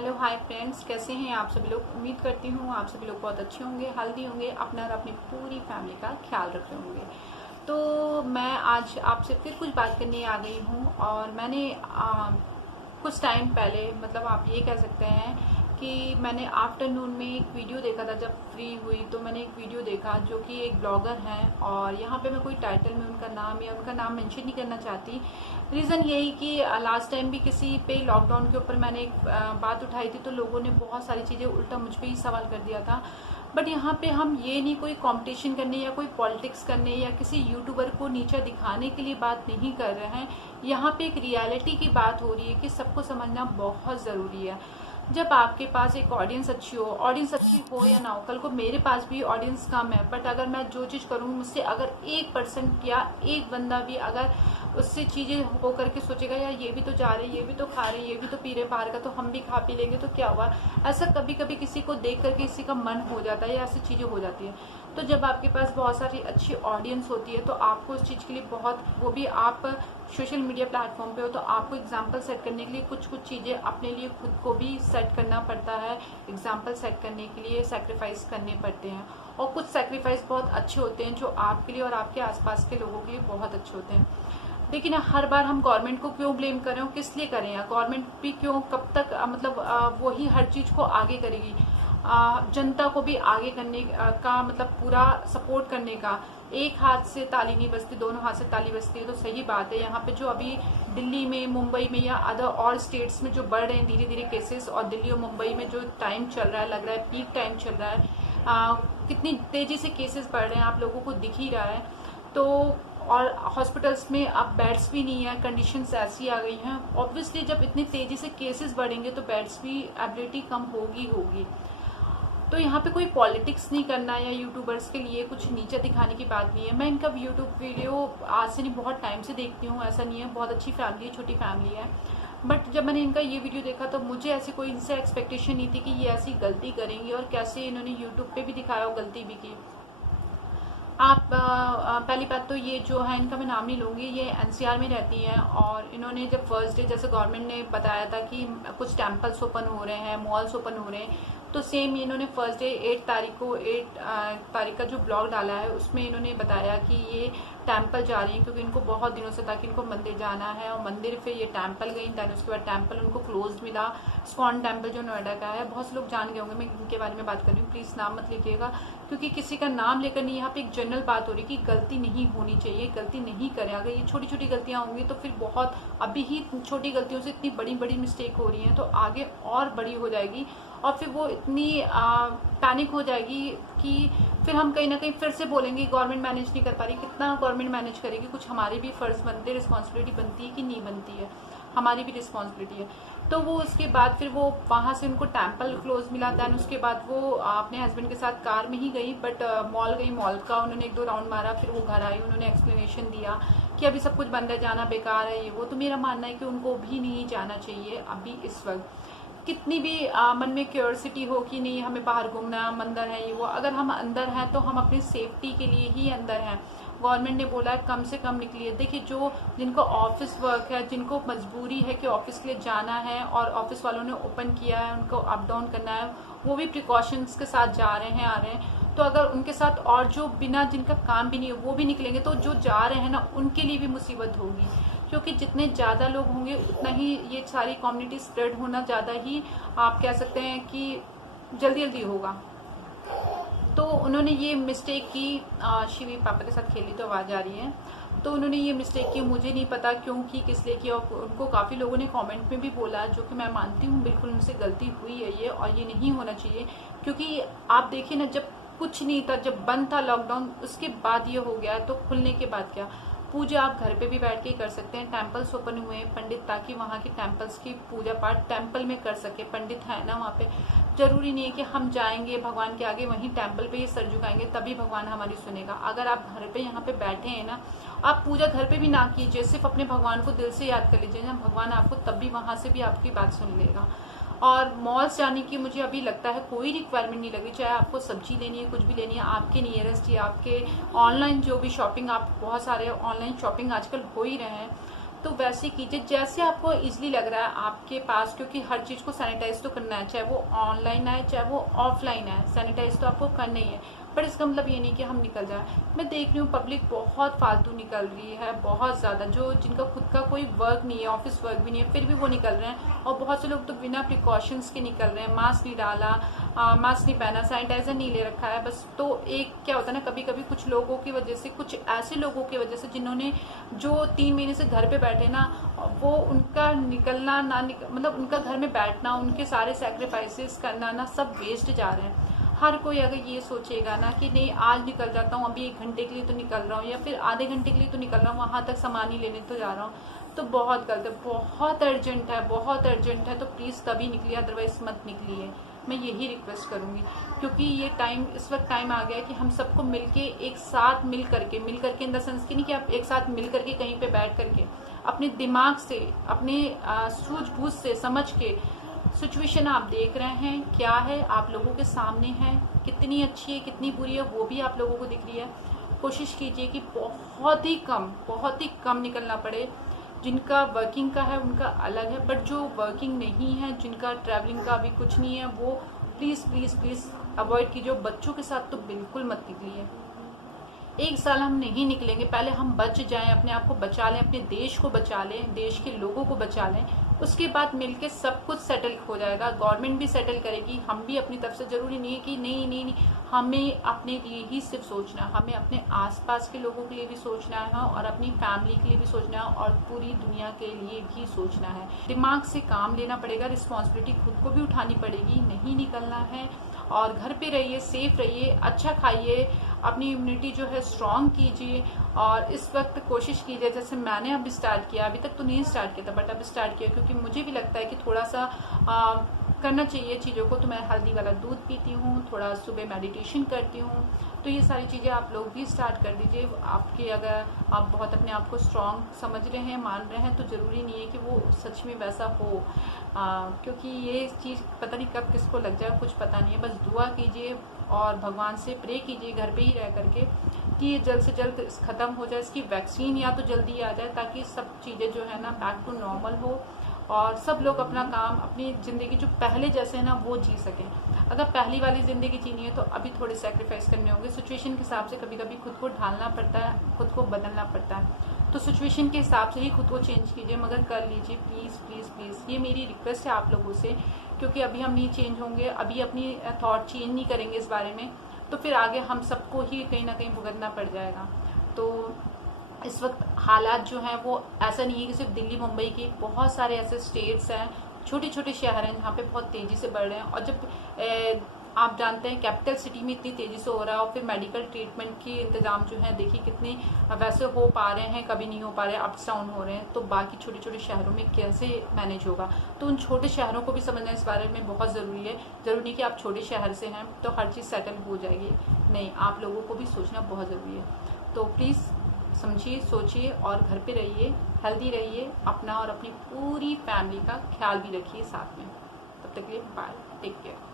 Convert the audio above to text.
Hello hi friends, कैसे हैं आप सभी लोग। उम्मीद करती हूँ आप सभी लोग बहुत अच्छे होंगे, हेल्दी होंगे, अपना और अपनी पूरी फैमिली का ख्याल रख रहे होंगे। तो मैं आज आपसे फिर कुछ बात करने आ गई हूँ और मैंने कुछ टाइम पहले, मतलब आप ये कह सकते हैं कि मैंने आफ्टरनून में एक वीडियो देखा था। जब फ्री हुई तो मैंने एक वीडियो देखा जो कि एक ब्लॉगर हैं, और यहाँ पे मैं कोई टाइटल में उनका नाम या उनका नाम मेंशन नहीं करना चाहती। रीज़न यही कि लास्ट टाइम भी किसी पे लॉकडाउन के ऊपर मैंने एक बात उठाई थी, तो लोगों ने बहुत सारी चीज़ें उल्टा मुझ पे ही सवाल कर दिया था। बट यहाँ पे हम ये नहीं कोई कंपटीशन करने या कोई पॉलिटिक्स करने या किसी यूट्यूबर को नीचा दिखाने के लिए बात नहीं कर रहे हैं। यहाँ पे एक रियलिटी की बात हो रही है कि सबको समझना बहुत ज़रूरी है। जब आपके पास एक ऑडियंस अच्छी हो या ना हो, कल को मेरे पास भी ऑडियंस कम है, बट अगर मैं जो चीज़ करूँ मुझसे अगर 1% या एक बंदा भी अगर उससे चीज़ें हो करके सोचेगा यार ये भी तो जा रहे, ये भी तो खा रहे, ये भी तो पी रहे बाहर का, तो हम भी खा पी लेंगे तो क्या हुआ। ऐसा कभी कभी किसी को देख करके किसी का मन हो जाता है या ऐसी चीज़ें हो जाती है। तो जब आपके पास बहुत सारी अच्छी ऑडियंस होती है तो आपको उस चीज़ के लिए बहुत, वो भी आप सोशल मीडिया प्लेटफॉर्म पे हो, तो आपको एग्जाम्पल सेट करने के लिए कुछ चीज़ें अपने लिए खुद को भी सेट करना पड़ता है। एग्जाम्पल सेट करने के लिए सेक्रीफाइस करने पड़ते हैं, और कुछ सेक्रीफाइस बहुत अच्छे होते हैं जो आपके लिए और आपके आसपास के लोगों के लिए बहुत अच्छे होते हैं। लेकिन हर बार हम गवर्नमेंट को क्यों ब्लेम करें और किस लिए करें, या गवर्नमेंट भी क्यों, कब तक वही हर चीज़ को आगे करेगी। जनता को भी आगे करने का मतलब पूरा सपोर्ट करने का। एक हाथ से ताली नहीं बजती, दोनों हाथ से ताली बजती है, तो सही बात है। यहाँ पे जो अभी दिल्ली में, मुंबई में या अदर और स्टेट्स में जो बढ़ रहे हैं धीरे धीरे केसेस, और दिल्ली और मुंबई में जो टाइम चल रहा है, लग रहा है पीक टाइम चल रहा है, कितनी तेजी से केसेस बढ़ रहे हैं आप लोगों को दिख ही रहा है। तो और हॉस्पिटल्स में अब बेड्स भी नहीं है, कंडीशंस ऐसी आ गई हैं। ऑब्वियसली जब इतनी तेजी से केसेस बढ़ेंगे तो बेड्स भी एबिलिटी कम होगी। तो यहाँ पे कोई पॉलिटिक्स नहीं करना या यूट्यूबर्स के लिए कुछ नीचे दिखाने की बात नहीं है। मैं इनका यूट्यूब वीडियो आज से नहीं, बहुत टाइम से देखती हूँ, ऐसा नहीं है। बहुत अच्छी फैमिली है, छोटी फैमिली है। बट जब मैंने इनका ये वीडियो देखा तो मुझे ऐसी कोई इनसे एक्सपेक्टेशन नहीं थी कि ये ऐसी गलती करेंगे, और कैसे इन्होंने यूट्यूब पे भी दिखाया और गलती भी की। आप पहली बात तो ये जो है, इनका मैं नाम नहीं लूँगी, ये एनसीआर में रहती हैं, और इन्होंने जब फर्स्ट डे, जैसे गवर्नमेंट ने बताया था कि कुछ टेम्पल्स ओपन हो रहे हैं, मॉल्स ओपन हो रहे हैं, तो सेम इन्होंने फर्स्ट डे 8 तारीख को 8 तारीख का जो ब्लॉग डाला है उसमें इन्होंने बताया कि ये टेम्पल जा रही है, क्योंकि इनको बहुत दिनों से था कि इनको मंदिर जाना है, और मंदिर फिर ये टेम्पल गई। दैन उसके बाद टेम्पल उनको क्लोज मिला। स्कॉन टेम्पल जो नोएडा का है, बहुत से लोग जान गए होंगे, मैं इनके बारे में बात कर रही हूँ, प्लीज़ नाम मत लिखिएगा, क्योंकि किसी का नाम लेकर नहीं, यहाँ पे एक जनरल बात हो रही कि गलती नहीं होनी चाहिए, गलती नहीं करें। अगर ये छोटी छोटी गलतियाँ होंगी तो फिर बहुत, अभी ही छोटी गलतियों से इतनी बड़ी बड़ी मिस्टेक हो रही हैं तो आगे और बड़ी हो जाएगी, और फिर वो इतनी पैनिक हो जाएगी कि फिर हम कहीं ना कहीं फिर से बोलेंगे गवर्नमेंट मैनेज नहीं कर पा रही। कितना गवर्नमेंट मैनेज करेगी, कुछ हमारे भी फर्ज बनते, रिस्पॉन्सिबिलिटी बनती है कि नहीं बनती है, हमारी भी रिस्पॉन्सिबिलिटी है। तो वो उसके बाद फिर वो वहाँ से उनको टेम्पल क्लोज मिला। दैन उसके बाद वो अपने हस्बैंड के साथ कार में ही गई, बट मॉल गई, मॉल का उन्होंने 1-2 राउंड मारा, फिर वो घर आई, उन्होंने एक्सप्लेनेशन दिया कि अभी सब कुछ बंद है, जाना बेकार है, ये वो। तो मेरा मानना है कि उनको भी नहीं जाना चाहिए अभी इस वक्त। कितनी भी मन में क्यूरियोसिटी हो कि नहीं हमें बाहर घूमना, मंदिर है, ये वो, अगर हम अंदर हैं तो हम अपनी सेफ्टी के लिए ही अंदर हैं। गवर्नमेंट ने बोला है कम से कम निकलिए। देखिए, जो जिनको ऑफिस वर्क है, जिनको मजबूरी है कि ऑफिस के लिए जाना है और ऑफिस वालों ने ओपन किया है, उनको अप डाउन करना है, वो भी प्रिकॉशंस के साथ जा रहे हैं, आ रहे हैं। तो अगर उनके साथ और जो बिना, जिनका काम भी नहीं है, वो भी निकलेंगे तो जो जा रहे हैं ना, उनके लिए भी मुसीबत होगी, क्योंकि जितने ज़्यादा लोग होंगे उतना ही ये सारी कम्युनिटी स्प्रेड होना ज़्यादा ही, आप कह सकते हैं कि जल्दी जल्दी होगा। तो उन्होंने ये मिस्टेक की, शिवी पापा के साथ खेली तो आवाज़ आ रही है, तो उन्होंने ये मिस्टेक की, मुझे नहीं पता क्यों की, किस लिए की, और उनको काफ़ी लोगों ने कमेंट में भी बोला, जो कि मैं मानती हूँ बिल्कुल उनसे गलती हुई है ये, और ये नहीं होना चाहिए। क्योंकि आप देखिए ना, जब कुछ नहीं था, जब बंद था लॉकडाउन, उसके बाद ये हो गया, तो खुलने के बाद क्या, पूजा आप घर पे भी बैठ के ही कर सकते हैं। टेम्पल्स ओपन हुए हैं पंडित, ताकि वहाँ के टेम्पल्स की पूजा पाठ टेम्पल में कर सके, पंडित है ना वहाँ पे। जरूरी नहीं है कि हम जाएंगे भगवान के आगे, वहीं टेम्पल पे ही सर झुकाएंगे तभी भगवान हमारी सुनेगा। अगर आप घर पे यहाँ पे बैठे हैं ना, आप पूजा घर पे भी ना कीजिए, सिर्फ अपने भगवान को दिल से याद कर लीजिए ना, भगवान आपको तब भी वहाँ से भी आपकी बात सुन लेगा। और मॉल्स जाने की मुझे अभी लगता है कोई रिक्वायरमेंट नहीं लगी, चाहे आपको सब्जी लेनी है, कुछ भी लेनी है, आपके नियरेस्ट या आपके ऑनलाइन जो भी शॉपिंग, आप बहुत सारे ऑनलाइन शॉपिंग आजकल हो ही रहे हैं, तो वैसे कीजिए जैसे आपको इजीली लग रहा है आपके पास, क्योंकि हर चीज को सैनिटाइज तो करना है, चाहे वो ऑनलाइन है चाहे वो ऑफलाइन है, सैनिटाइज तो आपको करना ही है। पर इसका मतलब ये नहीं कि हम निकल जाए। मैं देख रही हूँ पब्लिक बहुत फालतू निकल रही है, बहुत ज़्यादा, जो जिनका खुद का कोई वर्क नहीं है, ऑफिस वर्क भी नहीं है, फिर भी वो निकल रहे हैं। और बहुत से लोग तो बिना प्रिकॉशंस के निकल रहे हैं, मास्क नहीं डाला, मास्क नहीं पहना, सैनिटाइजर नहीं ले रखा है बस। तो एक क्या होता है ना, कभी कभी कुछ लोगों की वजह से, कुछ ऐसे लोगों की वजह से जिन्होंने जो 3 महीने से घर पे बैठे ना, वो उनका निकलना ना मतलब उनका घर में बैठना, उनके सारे सेक्रीफाइसेस करना ना, सब वेस्ट जा रहे हैं। हर कोई अगर ये सोचेगा ना कि नहीं आज निकल जाता हूँ, अभी 1 घंटे के लिए तो निकल रहा हूँ या फिर आधे घंटे के लिए तो निकल रहा हूँ, वहां तक सामान ही लेने तो जा रहा हूँ, तो बहुत गलत है। बहुत अर्जेंट है, बहुत अर्जेंट है तो प्लीज तभी निकलिए, अदरवाइज मत निकलिए। मैं यही रिक्वेस्ट करूंगी, क्योंकि ये टाइम, इस वक्त टाइम आ गया है कि हम सबको मिलके एक साथ मिल करके इन द सेंस की नहीं कि आप एक साथ मिल करके कहीं पे बैठ करके अपने दिमाग से, अपने सूझबूझ से समझ के, सिचुएशन आप देख रहे हैं क्या है, आप लोगों के सामने है, कितनी अच्छी है कितनी बुरी है वो भी आप लोगों को दिख रही है। कोशिश कीजिए कि बहुत ही कम निकलना पड़े। जिनका वर्किंग का है उनका अलग है, बट जो वर्किंग नहीं है, जिनका ट्रैवलिंग का अभी कुछ नहीं है, वो प्लीज प्लीज प्लीज अवॉइड कीजिए। बच्चों के साथ तो बिल्कुल मत निकलिए। 1 साल हम नहीं निकलेंगे, पहले हम बच जाएं, अपने आप को बचा लें, अपने देश को बचा लें, देश के लोगों को बचा लें, उसके बाद मिलके सब कुछ सेटल हो जाएगा। गवर्नमेंट भी सेटल करेगी, हम भी अपनी तरफ से, जरूरी नहीं है कि नहीं, हमें अपने लिए ही सिर्फ सोचना, हमें अपने आसपास के लोगों के लिए भी सोचना है और अपनी फैमिली के लिए भी सोचना है और पूरी दुनिया के लिए भी सोचना है। दिमाग से काम लेना पड़ेगा, रिस्पॉन्सिबिलिटी खुद को भी उठानी पड़ेगी, नहीं निकलना है। और घर पे रहिए, सेफ रहिए, अच्छा खाइए, अपनी इम्यूनिटी जो है स्ट्रांग कीजिए। और इस वक्त कोशिश कीजिए, जैसे मैंने अभी स्टार्ट किया, अभी तक तो नहीं स्टार्ट किया था बट अब स्टार्ट किया, क्योंकि मुझे भी लगता है कि थोड़ा सा करना चाहिए चीज़ों को। तो मैं हल्दी वाला दूध पीती हूँ, थोड़ा सुबह मेडिटेशन करती हूँ, तो ये सारी चीज़ें आप लोग भी स्टार्ट कर दीजिए। आपके अगर आप बहुत अपने आप को स्ट्रांग समझ रहे हैं, मान रहे हैं, तो ज़रूरी नहीं है कि वो सच में वैसा हो, क्योंकि ये चीज़ पता नहीं कब किसको लग जाए, कुछ पता नहीं है। बस दुआ कीजिए और भगवान से प्रे कीजिए घर पे ही रह करके कि ये जल्द से जल्द ख़त्म हो जाए, इसकी वैक्सीन या तो जल्दी आ जाए, ताकि सब चीज़ें जो है ना बैक टू नॉर्मल हो और सब लोग अपना काम, अपनी ज़िंदगी जो पहले जैसे है ना वो जी सकें। अगर पहली वाली ज़िंदगी जीनी है तो अभी थोड़े सेक्रीफाइस करने होंगे, सिचुएशन के हिसाब से कभी कभी खुद को ढालना पड़ता है, खुद को बदलना पड़ता है, तो सिचुएशन के हिसाब से ही खुद को चेंज कीजिए, मगर कर लीजिए प्लीज़ प्लीज़ प्लीज़। ये मेरी रिक्वेस्ट है आप लोगों से, क्योंकि अभी हम नहीं चेंज होंगे, अभी अपनी थॉट चेंज नहीं करेंगे इस बारे में, तो फिर आगे हम सबको ही कहीं ना कहीं भुगतना पड़ जाएगा। तो इस वक्त हालात जो हैं वो ऐसा नहीं है कि सिर्फ दिल्ली मुंबई की, बहुत सारे ऐसे स्टेट्स हैं, छोटे छोटे शहर हैं जहाँ पे बहुत तेज़ी से बढ़ रहे हैं। और जब आप जानते हैं कैपिटल सिटी में इतनी तेज़ी से हो रहा है, और फिर मेडिकल ट्रीटमेंट की इंतज़ाम जो है देखिए कितने वैसे हो पा रहे हैं, कभी नहीं हो पा रहे, अप्स डाउन हो रहे हैं, तो बाकी छोटे छोटे शहरों में कैसे मैनेज होगा। तो उन छोटे शहरों को भी समझना इस बारे में बहुत ज़रूरी है। जरूरी नहीं कि आप छोटे शहर से हैं तो हर चीज़ सेटल हो जाएगी, नहीं, आप लोगों को भी सोचना बहुत ज़रूरी है। तो प्लीज़ समझिए, सोचिए और घर पे रहिए, हेल्दी रहिए, अपना और अपनी पूरी फैमिली का ख्याल भी रखिए साथ में। तब तक के लिए बाय, टेक केयर।